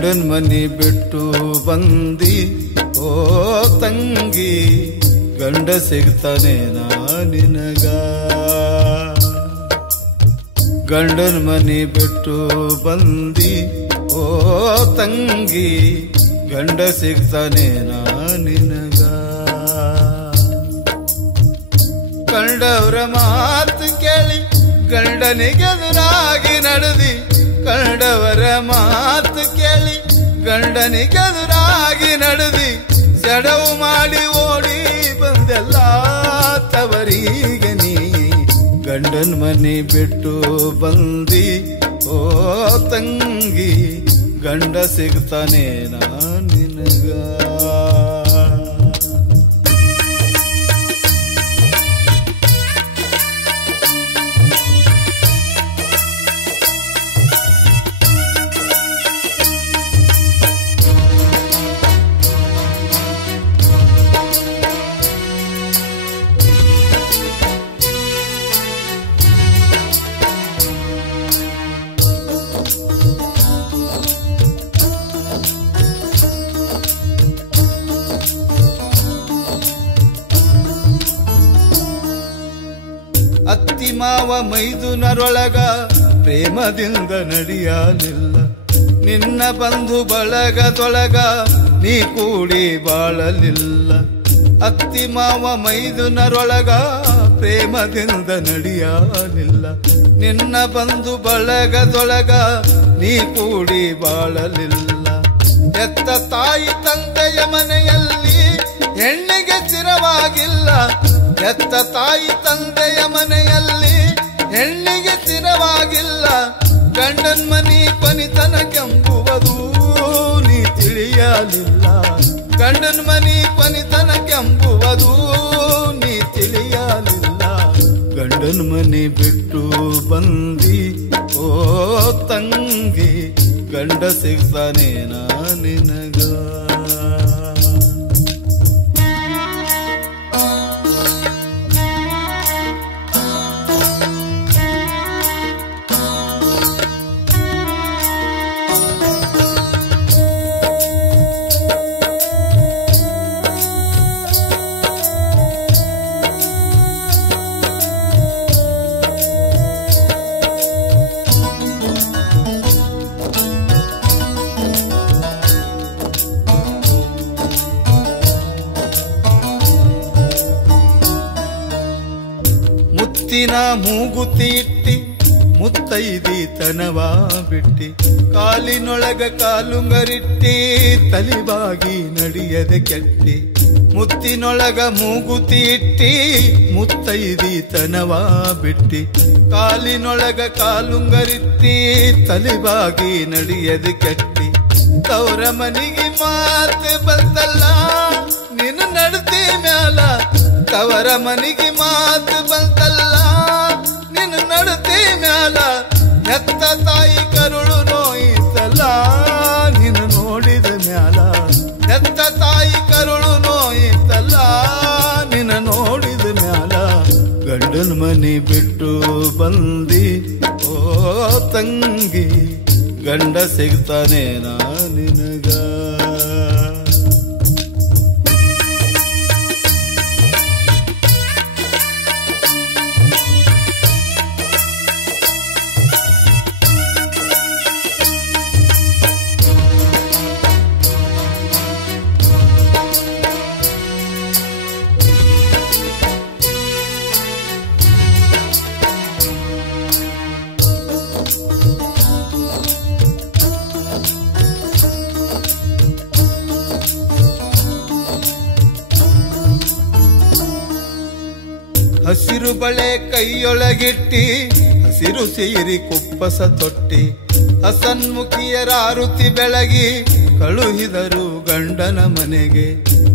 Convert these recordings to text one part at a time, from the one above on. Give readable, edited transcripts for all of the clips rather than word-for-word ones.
ಗಂಡನ್ ಮನಿ ಬಿಟ್ಟು ಬಂದಿ ಓ ತಂಗಿ, ಗಂಡ ಸಿಗ್ತಾನೆ ನಿನಗ. ಗಂಡನ್ ಮನಿ ಬಿಟ್ಟು ಬಂದಿ ಓ ತಂಗಿ, ಗಂಡ ಸಿಗ್ತಾನೆ ನಿನಗ. ಕಂಡವ್ರ ಮಾತು ಕೇಳಿ ಗಂಡನಿಗೆದುರಾಗಿ ನಡೆದಿ, ಕಂಡವರ ಮಾತು ಕೇಳಿ ಗಂಡನಿಗೆದುರಾಗಿ ನಡೆದಿ, ಜಡವು ಮಾಡಿ ಓಡಿ ಬಂದೆಲ್ಲ ತವರಿಗೆ ನೀ. ಗಂಡನ್ ಮನೆ ಬಿಟ್ಟು ಬಂದಿ ಓ ತಂಗಿ, ಗಂಡ ಸಿಗ್ತಾನೆ ನಿನಗ. ಅತ್ತಿ ಮಾವ ಮೈದುನರೊಳಗ ಪ್ರೇಮದಿಂದ ನಡೆಯಲಿಲ್ಲ, ನಿನ್ನ ಬಂಧು ಬಳಗದೊಳಗ ನೀ ಕೂಡಿ ಬಾಳಲಿಲ್ಲ. ಅತ್ತಿ ಮಾವ ಮೈದುನರೊಳಗ ಪ್ರೇಮದಿಂದ ನಡೆಯಲಿಲ್ಲ, ನಿನ್ನ ಬಂಧು ಬಳಗದೊಳಗ ನೀ ಕೂಡಿ ಬಾಳಲಿಲ್ಲ. ಎತ್ತ ತಾಯಿ ತಂದೆಯ ಮನೆಯಲ್ಲಿ ಹೆಣ್ಣಿಗೆ ಸ್ಥಿರವಾಗಿಲ್ಲ, ಎತ್ತ ತಾಯಿ ತಂದೆಯ ಮನೆಯಲ್ಲಿ ಹೆಣ್ಣಿಗೆ ಸ್ಥಿರವಾಗಿಲ್ಲ. ಗಂಡನ್ ಮನಿ ಕೊನಿತನಕೆಂಬುವುದು ನೀ ತಿಳಿಯಲಿಲ್ಲ, ಗಂಡನ್ ಮನಿ ಕೊನಿತನಕೆಂಬುವುದು ನೀ ತಿಳಿಯಲಿಲ್ಲ. ಗಂಡನ್ ಮನಿ ಬಿಟ್ಟು ಬಂದಿ ಓ ತಂಗಿ, ಗಂಡ ಸಿಗ್ತಾನೆ ನಿನಗ. ಮುತ್ತಿನ ಮೂಗುತಿ ಇಟ್ಟಿ ಮುತ್ತೈದಿ ತನವ ಬಿಟ್ಟಿ, ಕಾಲಿನೊಳಗ ಕಾಲುಂಗರಿಟ್ಟಿ ತಲಿಬಾಗಿ ನಡೆಯದೆ ಕೆಟ್ಟಿ. ಮುತ್ತಿನೊಳಗ ಮೂಗುತಿ ಇಟ್ಟಿ ಮುತ್ತೈದಿ ತನವ ಬಿಟ್ಟಿ, ಕಾಲಿನೊಳಗ ಕಾಲುಂಗರಿಟ್ಟಿ ತಲಿಬಾಗಿ ನಡೆಯದೆ ಕೆಟ್ಟಿ. ತವರ ಮನಿಗೆ ಮಾತು ಬಂತಲ್ಲ ನಿನ್ನ ನಡತಿ ಮ್ಯಾಲ, ತವರ ಮನಿಗೆ ಮಾತು ಬಂತಲ್ಲ ನಿನ್ನ ನಡತಿ ಮ್ಯಾಲ. ಹೆತ್ತ ತಾಯಿ ಕರುಳು ನೋಯಿತಲ್ಲ ನಿನ್ನ ನೋಡಿದ ಮ್ಯಾಲ, ಹೆತ್ತ ತಾಯಿ ಕರುಳು ನೋಯಿತಲ್ಲ ನಿನ್ನ ನೋಡಿದ ಮ್ಯಾಲ. ಗಂಡನ ಮನಿ ಬಿಟ್ಟು ಬಂದಿ ಓ ತಂಗಿ, ಗಂಡ ಸಿಗ್ತಾನೆ ನಿನಗ. ಹಸಿರು ಬಳೆ ಕೈಯೊಳಗಿಟ್ಟಿ ಹಸಿರು ಸೀರಿ ಕುಪ್ಪಸ ತೊಟ್ಟಿ, ಹಸನ್ಮುಖಿಯರ ಆರುತಿ ಬೆಳಗಿ ಕಳುಹಿದರು ಗಂಡನ ಮನೆಗೆ.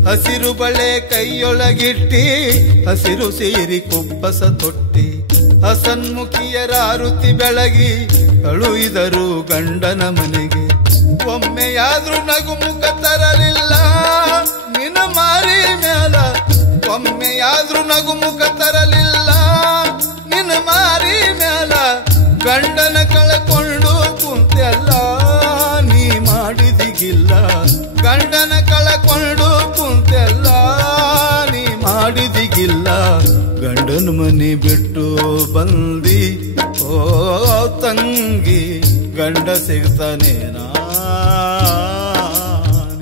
ಹಸಿರು ಬಳೆ ಕೈಯೊಳಗಿಟ್ಟಿ ಹಸಿರು ಸೀರಿ ಕುಪ್ಪಸ ತೊಟ್ಟಿ, ಹಸನ್ಮುಖಿಯರ ಆರುತಿ ಬೆಳಗಿ ಕಳುಹಿದರು ಗಂಡನ ಮನೆಗೆ. ಒಮ್ಮೆಯಾದ್ರೂ ನಗುಮುಖ ತರಲಿಲ್ಲ ನಿನ್ನ ಮಾರಿ ಮ್ಯಾಲ, ಒಮ್ಮೆಯಾದ್ರೂ ನಗುಮುಖ ತರಲಿಲ್ಲ ನಿನ್ನ ಮಾರಿ ಮ್ಯಾಲ. ಗಂಡನ ಕಳಕೊಂಡು ಕುಂತೆಲ್ಲ ನೀ ಮಾಡಿದ ಮನಿ ಬಿಟ್ಟು ಬಂದಿ ಓ ತಂಗಿ ಗಂಡ ಸಿಗ್ತಾನೇನಾ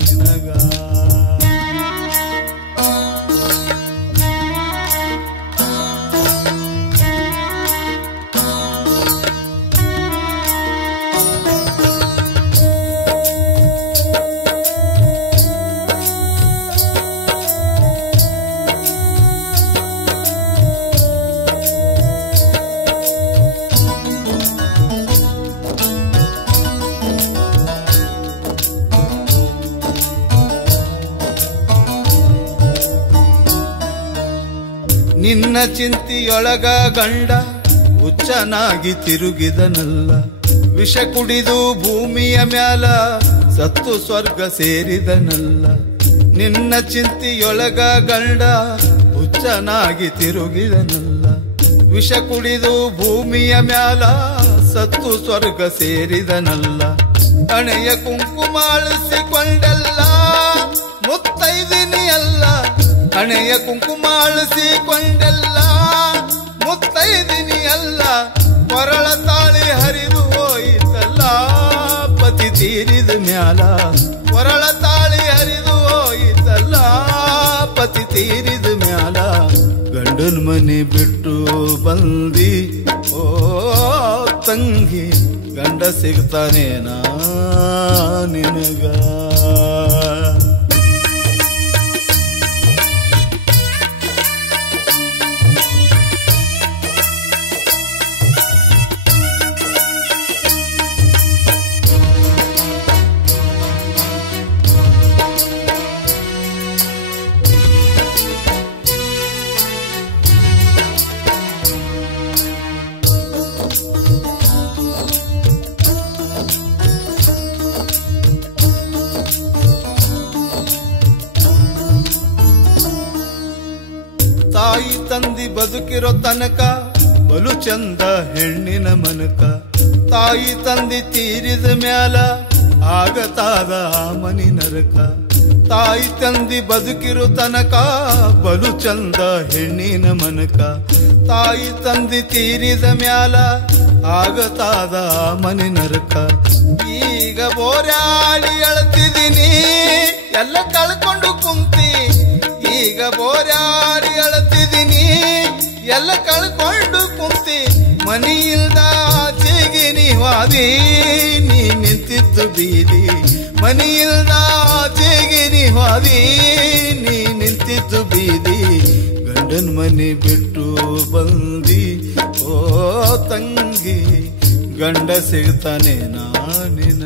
ನಿನಗ. ನಿನ್ನ ಚಿಂತಿಯೊಳಗ ಗಂಡ ಹುಚ್ಚನಾಗಿ ತಿರುಗಿದನಲ್ಲ, ವಿಷ ಕುಡಿದು ಭೂಮಿಯ ಮ್ಯಾಲ ಸತ್ತು ಸ್ವರ್ಗ ಸೇರಿದನಲ್ಲ. ನಿನ್ನ ಚಿಂತಿಯೊಳಗ ಗಂಡ ಹುಚ್ಚನಾಗಿ ತಿರುಗಿದನಲ್ಲ, ವಿಷ ಕುಡಿದು ಭೂಮಿಯ ಮ್ಯಾಲ ಸತ್ತು ಸ್ವರ್ಗ ಸೇರಿದನಲ್ಲ. ಹಣೆಯ ಕುಂಕುಮಾಳಿಸಿಕೊಂಡೆಲ್ಲ ಮುತ್ತೈದಿನಿಯಲ್ಲ, ಹಣೆಯ ಕುಂಕುಮಾಳಿಸಿಕೊಂಡೆಲ್ಲ ಮುತ್ತೈದಿನಿಯಲ್ಲ. ಕೊರಳ ತಾಳಿ ಹರಿದು ಹೋಯಿತಲ್ಲ ಪತಿ ತೀರಿದ ಮ್ಯಾಲ, ಕೊರಳ ತಾಳಿ ಹರಿದು ಹೋಯಿತಲ್ಲ ಪತಿ ತೀರಿದ ಮ್ಯಾಲ. ಗಂಡನ ಮನೆ ಬಿಟ್ಟು ಬಂದಿ ಓ ತಂಗಿ ಗಂಡ ಸಿಗ್ತಾನೇನಾ ನಿನಗ. ತಾಯಿ ತಂದಿ ಬದುಕಿರೋ ತನಕ ಬಲು ಚಂದ ಹೆಣ್ಣಿನ ಮನಕ, ತಾಯಿ ತಂದಿ ತೀರಿದ ಮ್ಯಾಲ ಆಗತಾದ ಮನಿ ನರಕ. ತಾಯಿ ತಂದಿ ಬದುಕಿರೋ ತನಕ ಬಲು ಚಂದ ಹೆಣ್ಣಿನ ಮನಕ, ತಾಯಿ ತಂದಿ ತೀರಿದ ಮ್ಯಾಲ ಆಗತಾದ ಮನಿ ನರಕ. ಈಗ ಬೋರ್ಯಾಳಿ ಅಳ್ತಿದ್ದೀನಿ ಎಲ್ಲ ಕಳ್ಕೊಂಡು ಕುಂತಿ, ಈಗ ಬೋರ್ಯಾಳಿ ಅಳ್ತಿದ್ದೀನಿ ಎಲ್ಲ ಕಳ್ಕೊಂಡು ಕುಂತಿ. ಮನಿ ಇಲ್ದ ಆಚೆಗೆ ನೀ ವಾದಿ ನೀ ನಿಂತಿದ್ದು ಬೀದಿ, ಮನಿ ಇಲ್ದ ಆಚೆಗೆ ನೀ ವಾದಿ ನೀ ನಿಂತಿದ್ದು ಬೀದಿ. ಗಂಡನ ಮನೆ ಬಿಟ್ಟು ಬಂದಿ ಓ ತಂಗಿ ಗಂಡ ಸಿಗ್ತಾನೇನಾ ನಿನಗ.